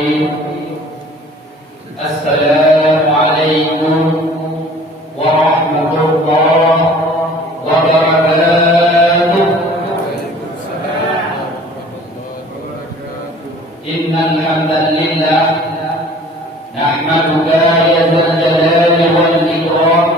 الرحيم. السلام عليكم ورحمة الله وبركاته. إن الحمد لله نحمدك يا ذا الجلال والإكرام،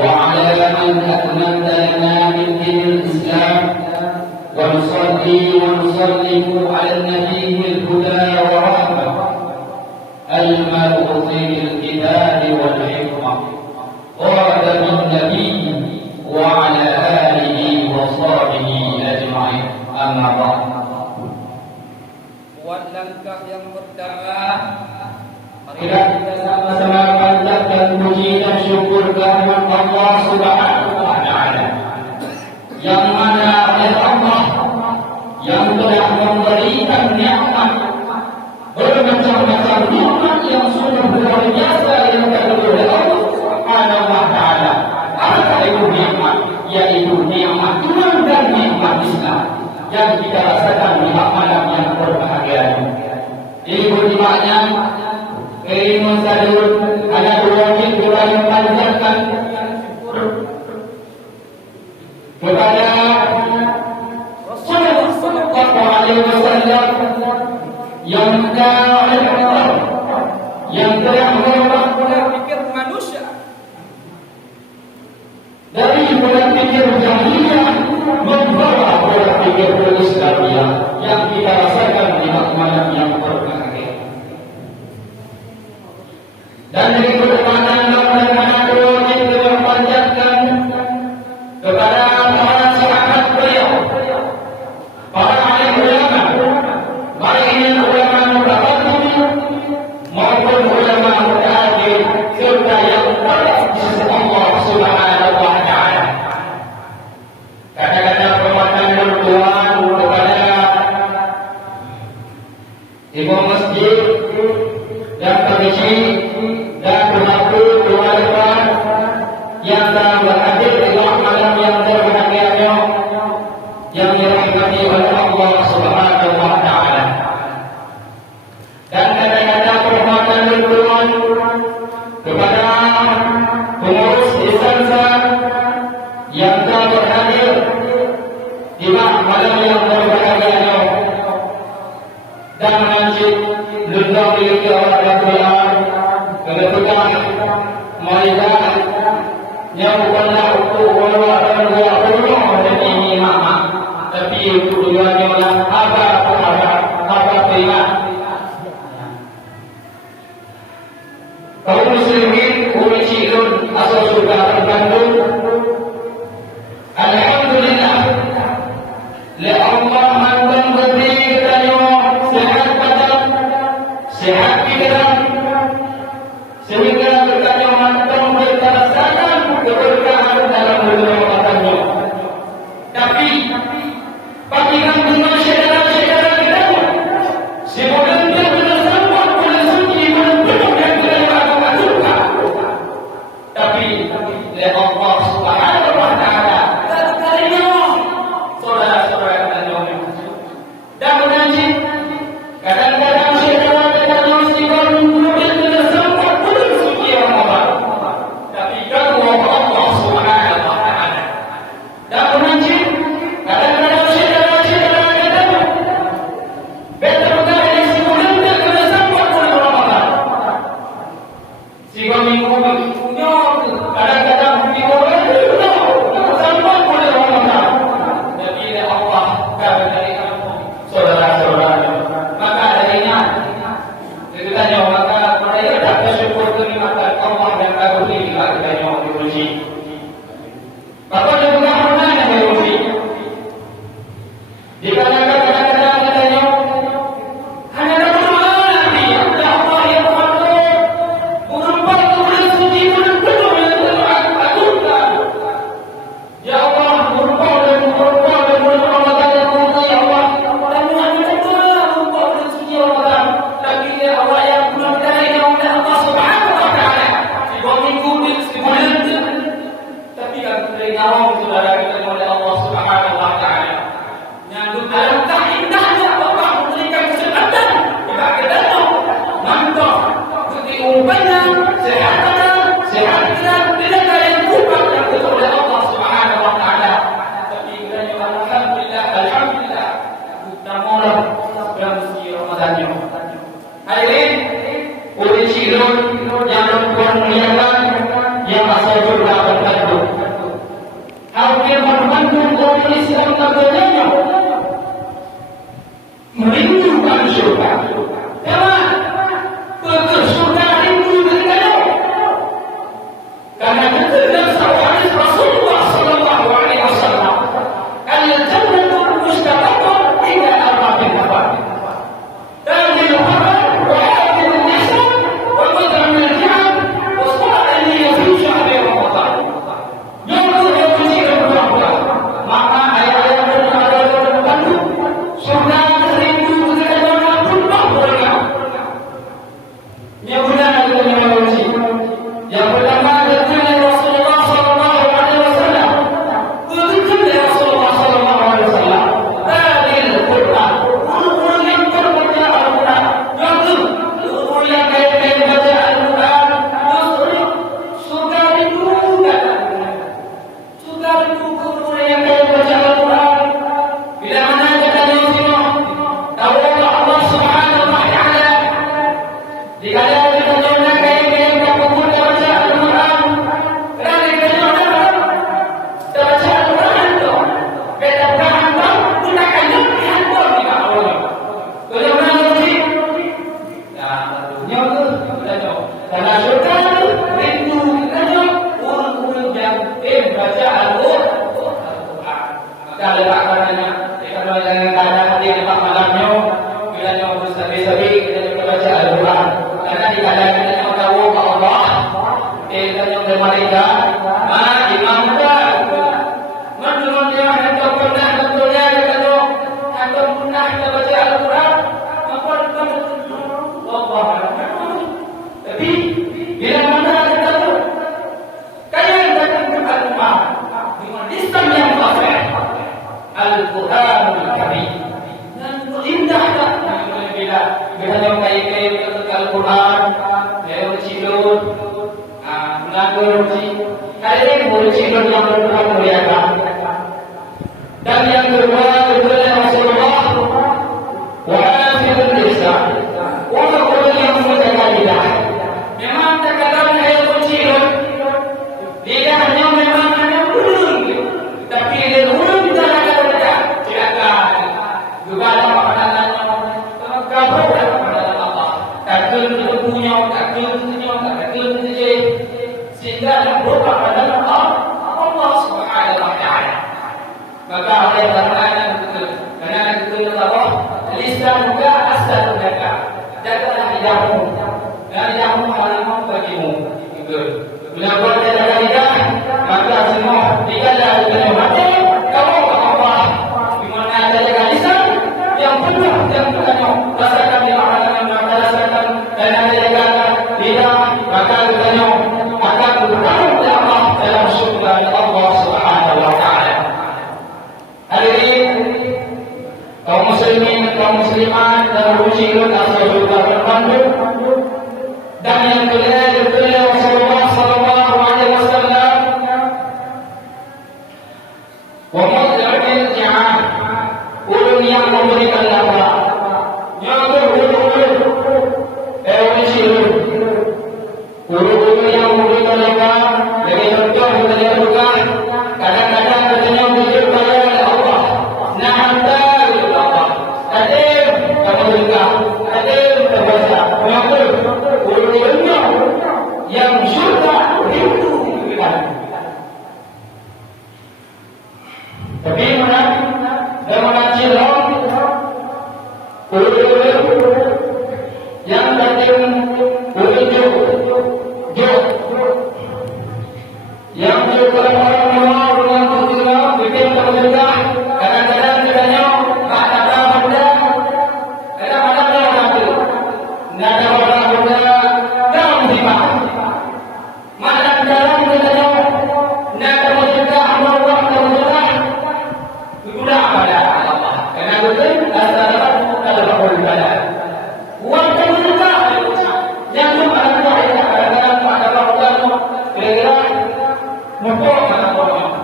وعلى من أتممت لنا من دين الإسلام، ونصلي ونسلم على النبي الهدى ورحمة المبعوث بالكتاب والحكمة خاتم النبي وعلى آله وصحبه أجمعين. أما بعد. Buat langkah yang pertama, Marilah kita sama-sama panjatkan puji dan syukur kehadirat Allah Subhanahu wa Ta'ala, yang mana Allah yang telah memberikan nikmat bermacam-macam nikmat yang sungguh luar biasa yang diberikan oleh Allah Subhanahu wa Ta'ala. Apa itu nikmat? Yaitu nikmat iman dan nikmat Islam yang kita rasakan di malam yang berbahagia ini. Ibu dimanya keiman sadur ada wajib kita memanjatkan kepada Rasulullah sallallahu alaihi wasallam yang telah merubah pola pikir manusia dari pola pikir jahiliyah membawa pola pikir Islamiyah yang kita rasakan di malam yang berbahagia. Dan dari pertemanan dan mana wajib kita panjatkan kepada para sahabat beliau, para alim ulama, baik ini ulama mutaqaddim maupun ulama mutaakhir, serta yang berada di sisi Allah Subhanahu wa Ta'ala. Kata-kata perbuatan berdoa kepada imam masjid dan permisi dan berlaku keluarga yang telah berhadir di malam yang berbahagia yang dirahmati oleh Allah Subhanahu wa Ta'ala. Dan kata-kata perbuatan berdoa kepada pengurus instansi yang telah berhadir di malam yang berbahagia dan masjid lundang milik Allah kebetulan mereka yang bukanlah untuk orang dan dan ini mama, tapi untuk tujuannya adalah apa terima. Kaum muslimin umat Cilun asal Sudah Bandung, alhamdulillah le Allah mantan beri kita sehat badan, sehat pikiran, sehingga berkata mantan berkerasakan keberkahan dalam berkata-katanya. Tapi bagaimana dengan saudara-saudara kita? Sebenarnya bersama bersuci berpenuh dan berlaku-laku. Tapi oleh Allah Subhanahu wa Ta'ala terima saudara-saudara kita dan menanti kadang-kadang saudara kita mesti bersuci kehidupannya, sehatnya, tidak ada yang kurang yang betul oleh Allah Subhanahu Wa Taala. Tapi kita alhamdulillah, alhamdulillah, kita mulai berangsi Ramadannya. Hadirin, oleh silon yang Tuhan muliakan, yang asal juga berkata, hampir membantu orang Islam kabarnya merindukan syurga. Jangan betul syurga rindu dengannya. Karena betul sahih Rasulullah Sallallahu Alaihi Wasallam, al-jannatu mustaqarrun ila arba'in nafar. Dan al-haram wa hadil nisa wa qadam al-jihad wa sa'ali fi syahri Ramadan. Maka ayat-ayat berkata surga rindu dengannya pun bahagia. Yang benar adalah manusia. Yang pertama adalah Rasulullah Sallallahu Alaihi Wasallam. Betul Rasulullah Sallallahu Alaihi Wasallam. Dari Al-Quran, guru yang terbaca Al-Quran. Yang guru yang kaya baca Al-Quran. Surga rindu kan? Surga rindu guru yang kaya baca Al-Quran. Bila mana kita lihat tahu Allah Subhanahu Wa Taala. Jika kita lihat kaya guru baca Al-Quran, kerana kita baca Al-Quran tu, kita faham gunakan latihan pun kita awal. Kalau mana lagi? Dah, tu. Karena surga tu rindu kita orang-orang yang baca Al-Quran. Maka letakkannya kalau yang ada hati letak malamnya, bila nyawa bersabi-sabi kita juga baca Al-Quran. Karena di keadaan kita nyawa tahu ke Allah, kita nyawa bermalaikat, imam kita, menurut dia hendak pernah betulnya kita tu, hendak pernah kita baca Al-Quran, maka kita betul Allah. Tapi bila mana kita tu, kaya kita datang rumah dengan Islam yang kafir. Al-Quran Al-Karim dan indah tak bila yang kaya-kaya kita Al-Quran dia bercilur mengatur hari ini bercilur yang berdoa muliakan. Dan yang kedua adalah Rasulullah wa akhirul lisan orang-orang yang menjaga lidah. Memang terkadang saya bercilur lidahnya memang ada ulung, tapi dia ulung kita juga ada makanannya, kabur kepada Allah. Takkan kita punya, sehingga yang berubah pada Allah Subhanahu Wa Taala. Maka ada yang berkata betul, karena betul Allah. Lisan juga asal mereka. Jagalah lidahmu, dan lidahmu harimau bagimu. Bila kau jaga lidah, maka semua tidaklah dengan hati kamu Allah. Di mana ada jaga lisan yang penuh yang penuh rasakan di mana rasakan dan ada jaga lidah maka bertanya maka berdoa kepada Allah dalam syurga Allah Subhanahu Wa Taala. Hadirin kaum muslimin kaum muslimat dan muslimin asal surga berpandu. Dan yang kedua Rasulullah Sallallahu Alaihi Wasallam wa mud'il ja'an ulun yang memberikan lapar nyamur ulun ulun yang memberikan lapar dari contoh kita juga kadang-kadang katanya bujur bayar oleh Allah nahanta Allah kadim kamu juga kadim terbiasa nyamur ulunnya yang syurga rindu kita. Tapi mana cilok ulun yang penting ulun jauh Maka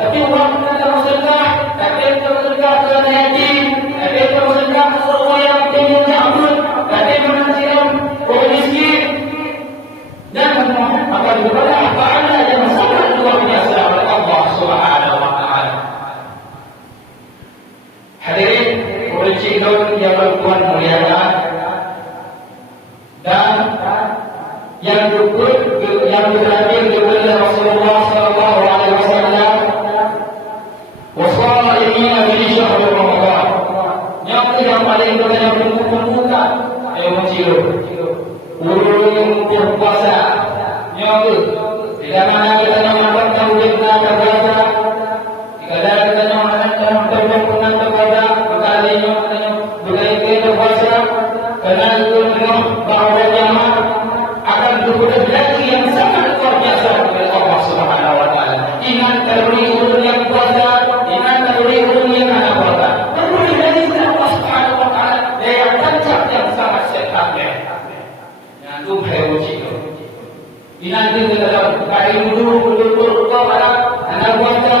tapi orang kata bersedekah, kata bersedekah kerana yatim, kata bersedekah sesuatu yang tinggi abud, kata menasihat orang miskin. Dan apa juga pahala yang sangat luar biasa oleh Allah Subhanahu wa taala. Hadirin Puricikdon yang bertuan muliakan, dan yang dihadir oleh Rasulullah sallallahu alaihi wasallam, wasaimin di syahr Ramadan. Yang paling banyak berbuka yang mencium urung berpuasa. Yang bila mana kita nak tahu kita berpuasa, kalau kita nak tahu kita berpuasa, berkalinya kita berpuasa, kerana itu bahawa jemaah akan berbuat lagi yang sangat luar biasa oleh Allah Subhanahu wa taala. Iman teruri urung yang puasa, iman teruri urung yang anak puasa. Teruri dari Allah Subhanahu wa taala daya tancap yang sangat sehatnya. Yang tu hebat. Iman itu dalam kain dulu kepada anak puasa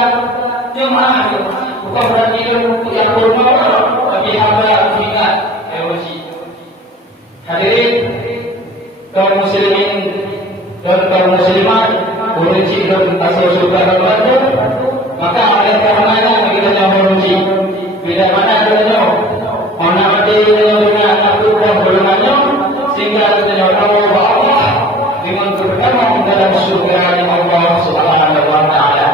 jemaah. Bukan berarti yang bermaaf, tapi apa ingat hebat. Hadirin kaum muslimin dan kaum muslimat, urusi dan asal surga terbantu, maka ada karenanya kita jangan urusi. Bila mana kita orang mati dengan anak dan berumahnya, sehingga kita tahu bahawa dengan berkembang dalam surga Allah Subhanahu wa taala.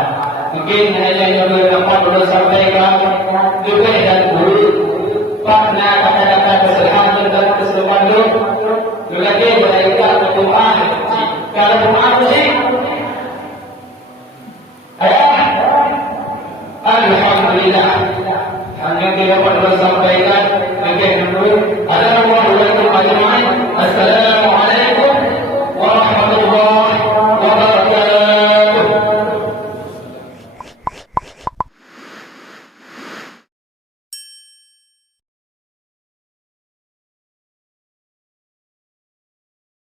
Mungkin hanya yang dapat disampaikan juga dan guru makna kata-kata kesalahan dan kesalahan itu lagi mereka berdoa. Kalau doa sih, alhamdulillah hanya kita dapat sampaikan